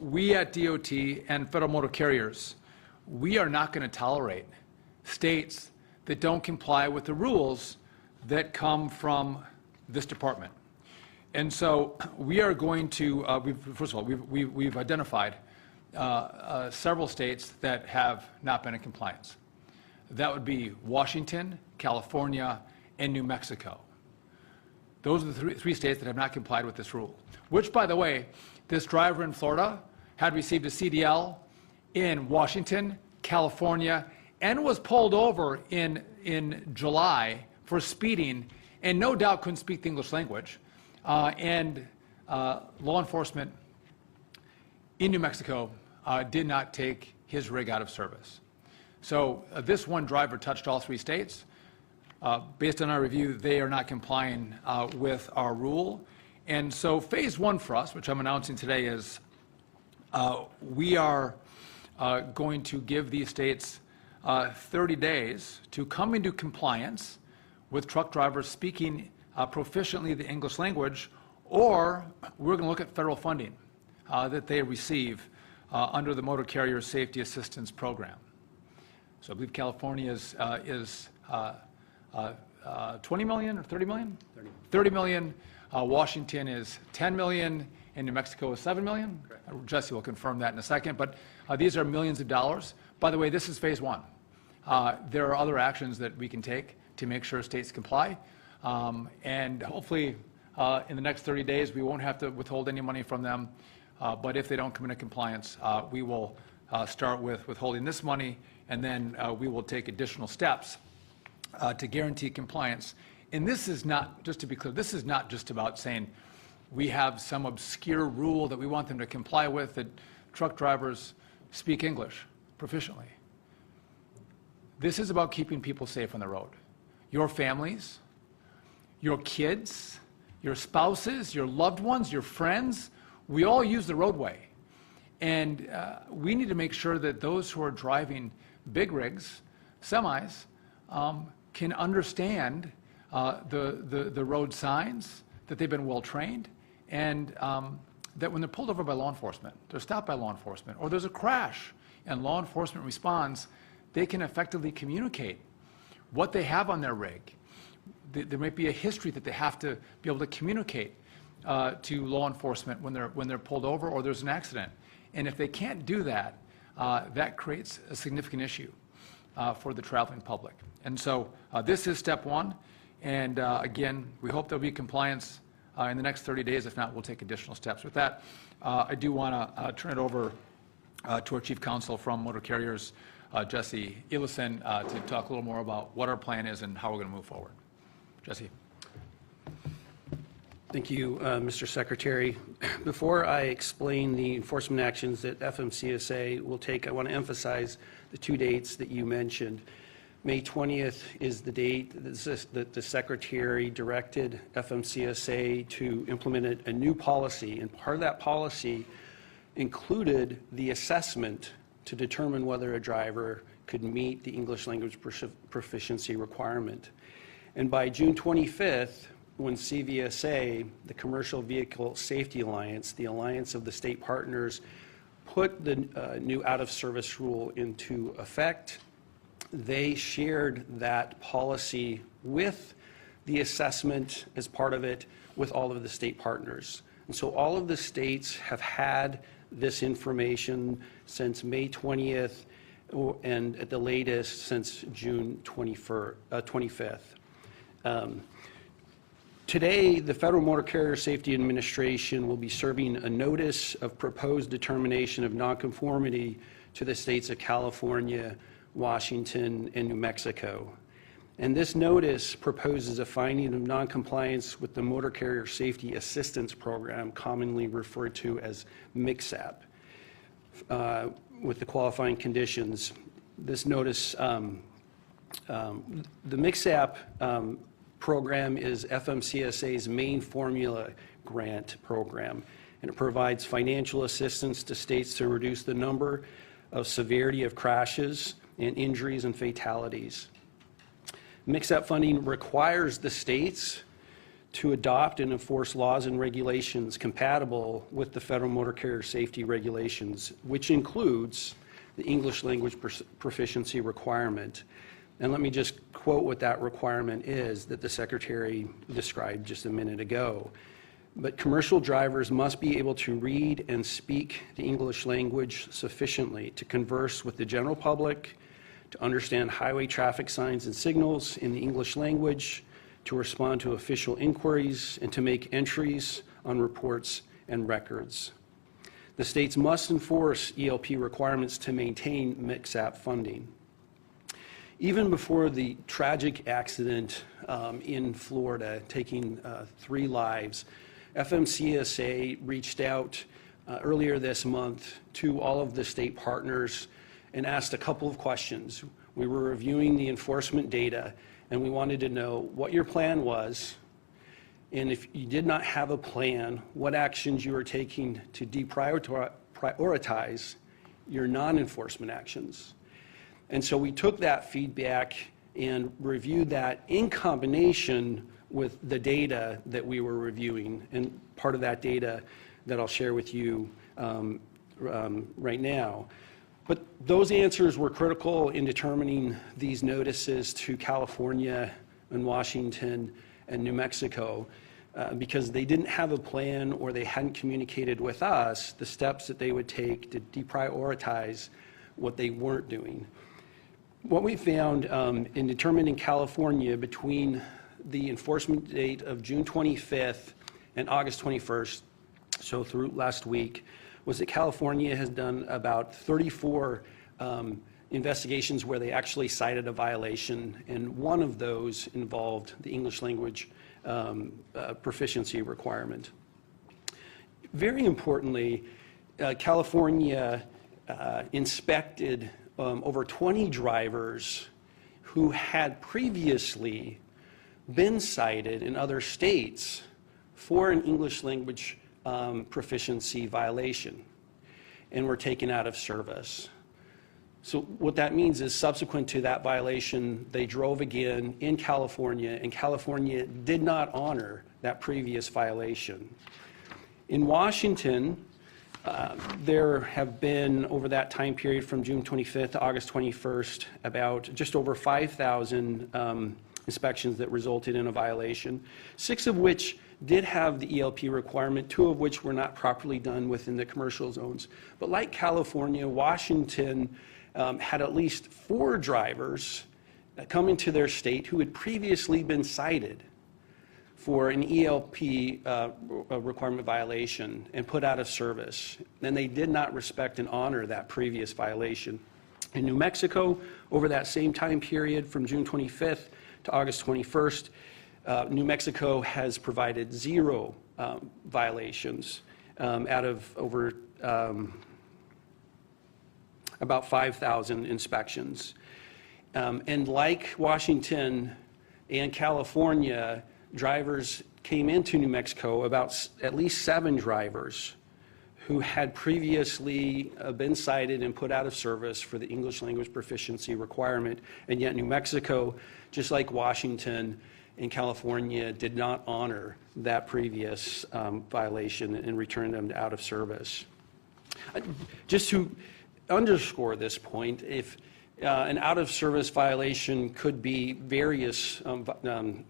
We at DOT and federal motor carriers, we are not going to tolerate states that don't comply with the rules that come from this department. And so we are going to, first of all, we've identified several states that have not been in compliance. That would be Washington, California, and New Mexico. Those are the three states that have not complied with this rule, which, by the way, this driver in Florida had received a CDL in Washington, California, and was pulled over in July for speeding, and no doubt couldn't speak the English language. And law enforcement in New Mexico did not take his rig out of service. So this one driver touched all three states. Based on our review, they are not complying with our rule. And so phase one for us, which I'm announcing today, is we are going to give these states 30 days to come into compliance with truck drivers speaking proficiently the English language, or we're going to look at federal funding that they receive under the Motor Carrier Safety Assistance Program. So I believe California is 20 million or 30 million? 30 million. Washington is 10 million, and New Mexico is 7 million. Correct. Jesse will confirm that in a second, but these are millions of dollars. By the way, this is phase one. There are other actions that we can take to make sure states comply, and hopefully in the next 30 days we won't have to withhold any money from them, but if they don't come into compliance, we will start with withholding this money, and then we will take additional steps to guarantee compliance. And this is not, just to be clear, this is not just about saying we have some obscure rule that we want them to comply with, that truck drivers speak English proficiently. This is about keeping people safe on the road. Your families, your kids, your spouses, your loved ones, your friends, we all use the roadway. And we need to make sure that those who are driving big rigs, semis, can understand the road signs, that they've been well trained, and that when they're pulled over by law enforcement, they're stopped by law enforcement, or there's a crash and law enforcement responds, they can effectively communicate what they have on their rig. There might be a history that they have to be able to communicate to law enforcement when they're pulled over or there's an accident. And if they can't do that, that creates a significant issue for the traveling public. And so this is step one. And again, we hope there'll be compliance in the next 30 days. If not, we'll take additional steps. With that, I do want to turn it over to our Chief Counsel from Motor Carriers, Jesse Ellison, to talk a little more about what our plan is and how we're going to move forward. Jesse. Thank you, Mr. Secretary. Before I explain the enforcement actions that FMCSA will take, I want to emphasize the two dates that you mentioned. May 20th is the date that the Secretary directed FMCSA to implement a new policy, and part of that policy included the assessment to determine whether a driver could meet the English language proficiency requirement. And by June 25th, when CVSA, the Commercial Vehicle Safety Alliance, the alliance of the state partners, put the new out-of-service rule into effect, they shared that policy with the assessment as part of it with all of the state partners. And so all of the states have had this information since May 20th and at the latest since June 25th. Today, the Federal Motor Carrier Safety Administration will be serving a notice of proposed determination of nonconformity to the states of California, Washington, and New Mexico. And this notice proposes a finding of noncompliance with the Motor Carrier Safety Assistance Program, commonly referred to as MCSAP, with the qualifying conditions. This notice, the MCSAP program is FMCSA's main formula grant program, and it provides financial assistance to states to reduce the number of severity of crashes and injuries and fatalities. MCSAP funding requires the states to adopt and enforce laws and regulations compatible with the federal motor carrier safety regulations, which includes the English language proficiency requirement. And let me just quote what that requirement is that the Secretary described just a minute ago. But commercial drivers must be able to read and speak the English language sufficiently to converse with the general public, to understand highway traffic signs and signals in the English language, to respond to official inquiries, and to make entries on reports and records. The states must enforce ELP requirements to maintain MCSAP funding. Even before the tragic accident in Florida, taking 3 lives, FMCSA reached out earlier this month to all of the state partners and asked a couple of questions. We were reviewing the enforcement data, and we wanted to know what your plan was, and if you did not have a plan, what actions you were taking to deprioritize your non-enforcement actions. And so we took that feedback and reviewed that in combination with the data that we were reviewing, and part of that data that I'll share with you right now. But those answers were critical in determining these notices to California and Washington and New Mexico because they didn't have a plan, or they hadn't communicated with us the steps that they would take to deprioritize what they weren't doing. What we found in determining California between the enforcement date of June 25th and August 21st, so through last week, was that California has done about 34 investigations where they actually cited a violation, and one of those involved the English language proficiency requirement. Very importantly, California inspected over 20 drivers who had previously been cited in other states for an English language proficiency violation and were taken out of service. So what that means is subsequent to that violation, they drove again in California, and California did not honor that previous violation. In Washington, there have been, over that time period from June 25th to August 21st, about just over 5,000 inspections that resulted in a violation, 6 of which did have the ELP requirement, 2 of which were not properly done within the commercial zones. But like California, Washington had at least 4 drivers come into their state who had previously been cited for an ELP requirement violation and put out of service. And they did not respect and honor that previous violation. In New Mexico, over that same time period from June 25th to August 21st, New Mexico has provided 0 violations out of over about 5,000 inspections. And like Washington and California, drivers came into New Mexico, about at least 7 drivers who had previously been cited and put out of service for the English language proficiency requirement, and yet New Mexico, just like Washington and California, did not honor that previous violation and returned them out of service. Just to underscore this point, if an out-of-service violation could be various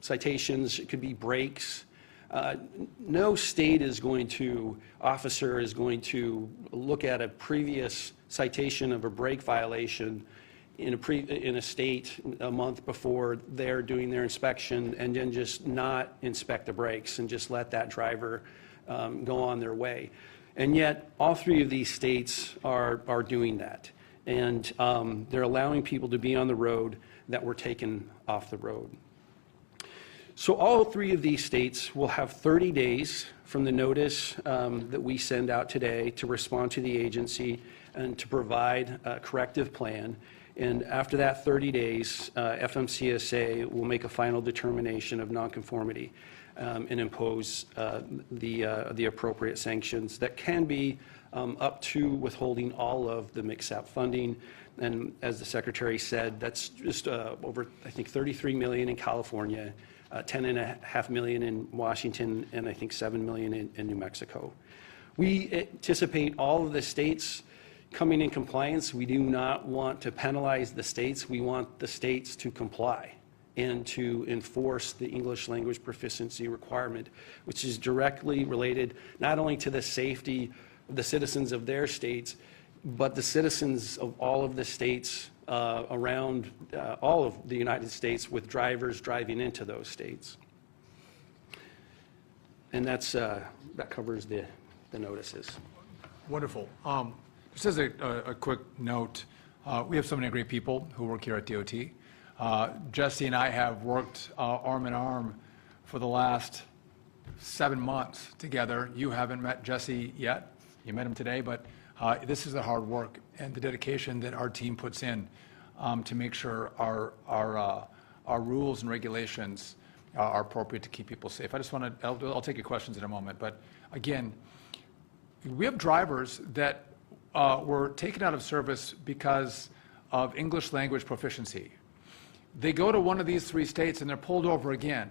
citations, it could be breaks. No state officer is going to look at a previous citation of a brake violation in a state a month before they're doing their inspection and then just not inspect the brakes and just let that driver go on their way. And yet, all 3 of these states are doing that. And they're allowing people to be on the road that were taken off the road. So all 3 of these states will have 30 days from the notice that we send out today to respond to the agency and to provide a corrective plan. And after that 30 days, FMCSA will make a final determination of nonconformity and impose the appropriate sanctions that can be up to withholding all of the MCSAP funding. And as the Secretary said, that's just over, I think, $33 million in California, 10.5 million in Washington, and I think 7 million in New Mexico. We anticipate all of the states coming in compliance. We do not want to penalize the states. We want the states to comply and to enforce the English language proficiency requirement, which is directly related not only to the safety of the citizens of their states, but the citizens of all of the states around all of the United States with drivers driving into those states. And that's, that covers the notices. Wonderful. Just as a quick note, we have so many great people who work here at DOT. Jesse and I have worked arm in arm for the last 7 months together. You haven't met Jesse yet. You met him today, but this is the hard work and the dedication that our team puts in to make sure our rules and regulations are appropriate to keep people safe. I just want to, I'll take your questions in a moment, but again, we have drivers that were taken out of service because of English language proficiency. They go to one of these 3 states and they're pulled over again.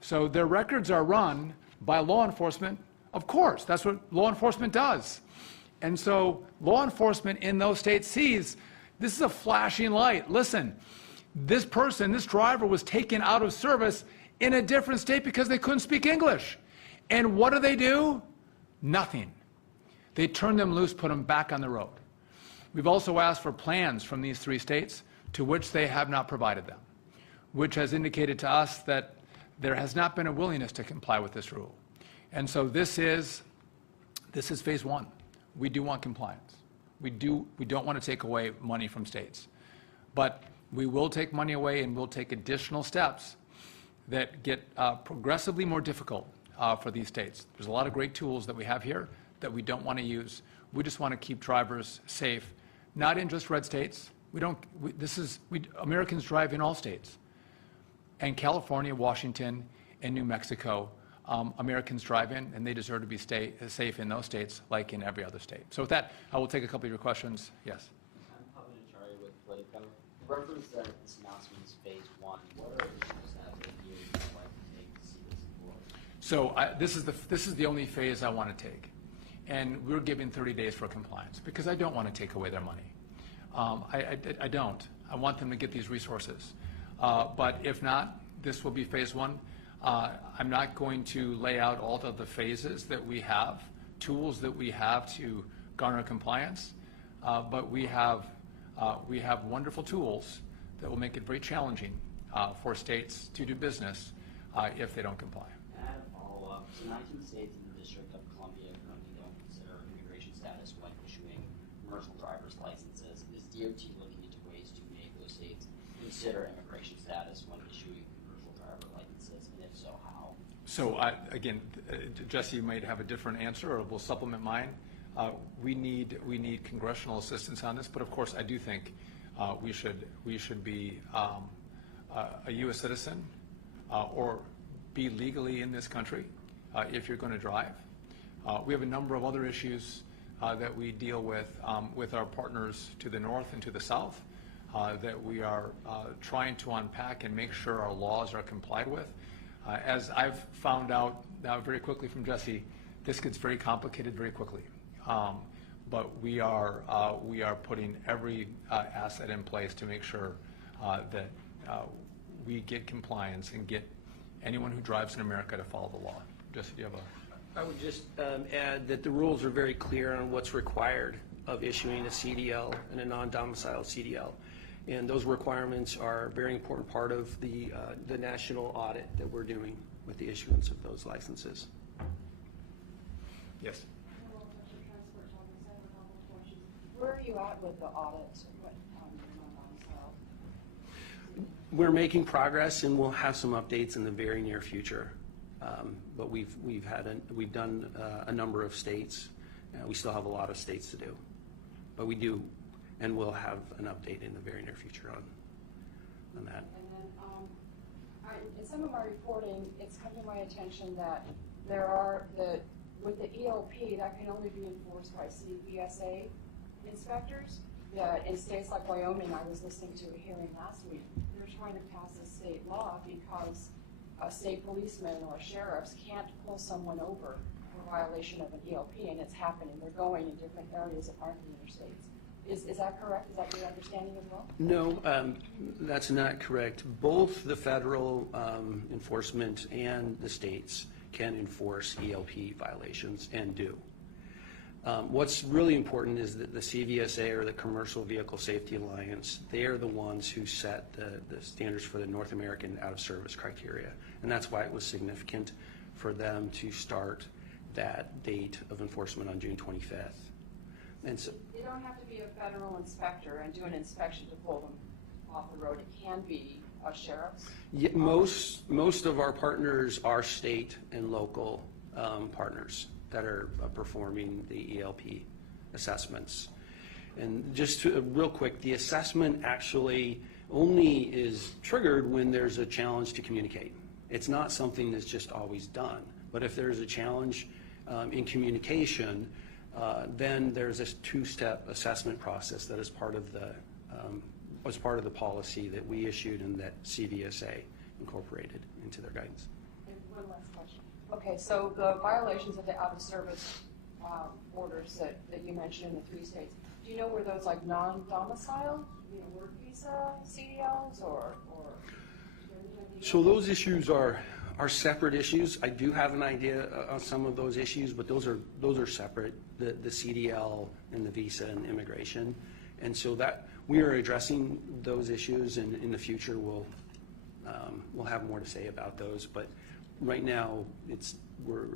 So their records are run by law enforcement. Of course, that's what law enforcement does. And so law enforcement in those states sees this is a flashing light. Listen, this person, this driver was taken out of service in a different state because they couldn't speak English. And what do? Nothing. They turn them loose, put them back on the road. We've also asked for plans from these 3 states to which they have not provided them, which has indicated to us that there has not been a willingness to comply with this rule. And so this is phase 1. We do want compliance. We don't want to take away money from states. But we will take money away and we'll take additional steps that get progressively more difficult for these states. There's a lot of great tools that we have here that we don't want to use. We just want to keep drivers safe, not in just red states. Americans drive in all states. And California, Washington, and New Mexico, Americans drive in, and they deserve to be safe in those states like in every other state. So with that, I will take a couple of your questions. Yes? I'm Pavan Achari with Politico. You referenced that this announcement is phase 1. What are the issues that you would like to take to see this forward? So this is the only phase I want to take. And we're giving 30 days for compliance because I don't want to take away their money. I don't. I want them to get these resources. But if not, this will be phase 1. I'm not going to lay out all of the phases that we have, tools that we have to garner compliance, but we have wonderful tools that will make it very challenging for states to do business if they don't comply. And I had a follow-up. So 19 states in the District of Columbia currently don't consider immigration status when issuing commercial driver's licenses. Is DOT looking into ways to make those states consider immigration status when issuing commercial driver licenses, and if so, how? So again, Jesse, you might have a different answer, or we'll supplement mine. We need congressional assistance on this, but of course, I do think we should be a U.S. citizen or be legally in this country if you're going to drive. We have a number of other issues that we deal with our partners to the north and to the south that we are trying to unpack and make sure our laws are complied with. As I've found out very quickly from Jesse, this gets very complicated very quickly. But we are putting every asset in place to make sure that we get compliance and get anyone who drives in America to follow the law. Jesse, do you have a? I would just add that the rules are very clear on what's required of issuing a CDL and a non-domiciled CDL. And those requirements are a very important part of the national audit that we're doing with the issuance of those licenses. Yes. Where are you at with the audit? We're making progress, and we'll have some updates in the very near future. But we've done a number of states. We still have a lot of states to do, but we do, and we'll have an update in the very near future on that. And then in some of my reporting, it's come to my attention that there are with the ELP that can only be enforced by CPSA inspectors. That in states like Wyoming, I was listening to a hearing last week. They're trying to pass a state law because state policemen or sheriffs can't pull someone over for violation of an ELP, and it's happening. They're going in different areas that aren't the interstates. Is that correct? Is that your understanding as well? No, that's not correct. Both the federal enforcement and the states can enforce ELP violations and do. What's really important is that the CVSA, or the Commercial Vehicle Safety Alliance, they are the ones who set the standards for the North American out-of-service criteria. And that's why it was significant for them to start that date of enforcement on June 25th. And so, You don't have to be a federal inspector and do an inspection to pull them off the road. It can be a sheriff's. yeah, most of our partners are state and local partners that are performing the ELP assessments. And just real quick, the assessment actually only is triggered when there's a challenge to communicate. It's not something that's just always done. But if there's a challenge in communication, then there's this two-step assessment process that is part of the policy that we issued and that CVSA incorporated into their guidance. And one last question. Okay, so the violations of the out-of-service orders that you mentioned in the 3 states, do you know were those like non-domicile, work visa CDLs, or? So those issues are separate issues. I do have an idea on some of those issues, but those are separate, the CDL and the visa and immigration. And so that we are addressing those issues, and in the future we'll have more to say about those. But right now we're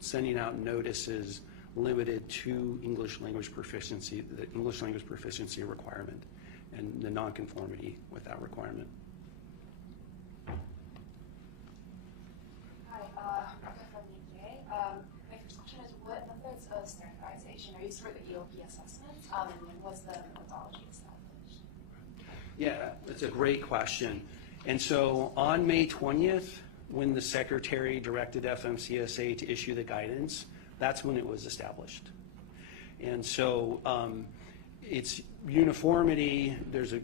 sending out notices limited to English language proficiency, the English language proficiency requirement, and the nonconformity with that requirement. From the UK. My first question is, what methods of standardization are used for the EOP assessments, and when was the methodology established? Yeah, that's a great question. And so on May 20th, when the Secretary directed FMCSA to issue the guidance, that's when it was established. And so it's uniformity, there's a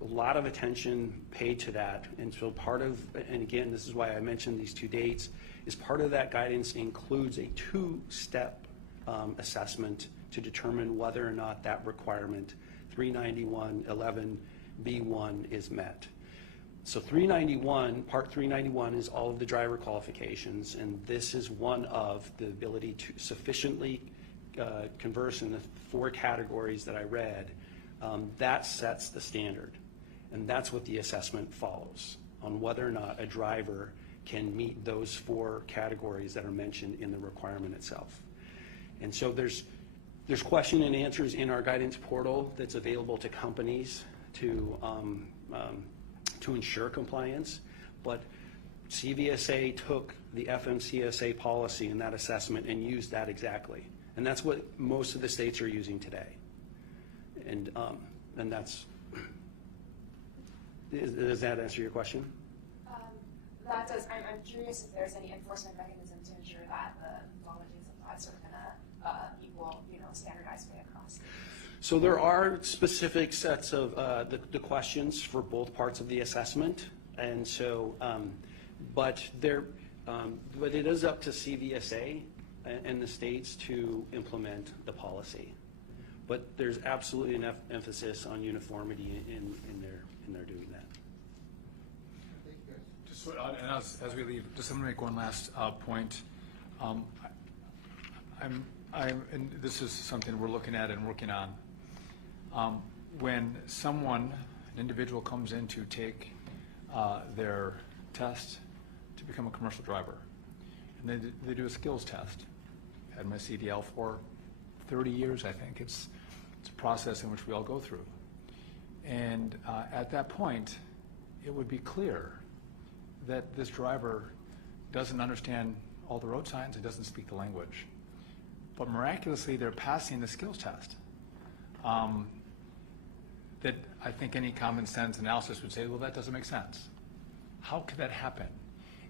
lot of attention paid to that. And so and again, this is why I mentioned these 2 dates, is part of that guidance includes a 2-step assessment to determine whether or not that requirement, 391.11B1, is met. So 391, Part 391 is all of the driver qualifications, and this is one of the ability to sufficiently converse in the 4 categories that I read. That sets the standard, and that's what the assessment follows, on whether or not a driver can meet those 4 categories that are mentioned in the requirement itself. And so there's question and answers in our guidance portal that's available to companies to ensure compliance, but CVSA took the FMCSA policy in that assessment and used that exactly. And that's what most of the states are using today. And that's, does that answer your question? That does. I'm curious if there's any enforcement mechanism to ensure that the methodologies applied are going to equal, standardized way across. So there are specific sets of the questions for both parts of the assessment, and so, but it is up to CVSA and the states to implement the policy. But there's absolutely enough emphasis on uniformity in their doing that. Just and as we leave, just let me make one last point. And this is something we're looking at and working on. When an individual comes in to take their test to become a commercial driver, and they do a skills test. I had my CDL for 30 years, I think. It's a process in which we all go through. And at that point, it would be clear that this driver doesn't understand all the road signs and doesn't speak the language. But miraculously, they're passing the skills test. That I think any common sense analysis would say, well, that doesn't make sense. How could that happen?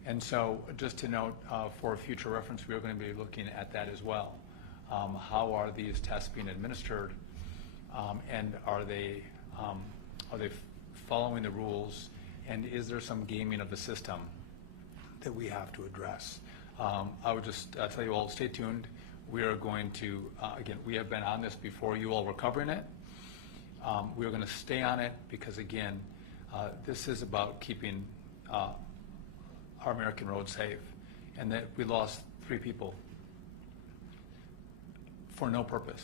And so just to note, for future reference, we are going to be looking at that as well. How are these tests being administered, and are they following the rules, and is there some gaming of the system that we have to address. I would just tell you all, stay tuned. We are going to, again, we have been on this before. You all were covering it. We're going to stay on it because, again, this is about keeping our American roads safe. And that we lost 3 people for no purpose,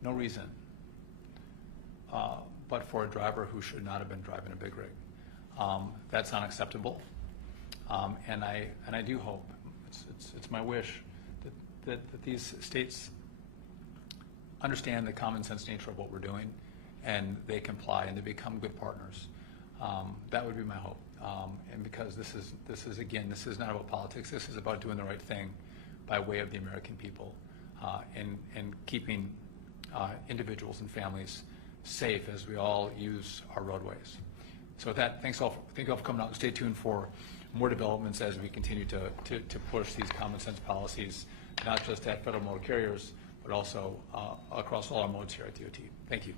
no reason, but for a driver who should not have been driving a big rig. That's unacceptable. And I do hope, it's my wish, that these states understand the common sense nature of what we're doing, and they comply and they become good partners. That would be my hope. And because this is again, this is not about politics. This is about doing the right thing by way of the American people, and keeping individuals and families safe as we all use our roadways. So with that, thank you all for coming out, and stay tuned for more developments as we continue to push these common sense policies, not just at federal motor carriers, but also across all our modes here at DOT. Thank you.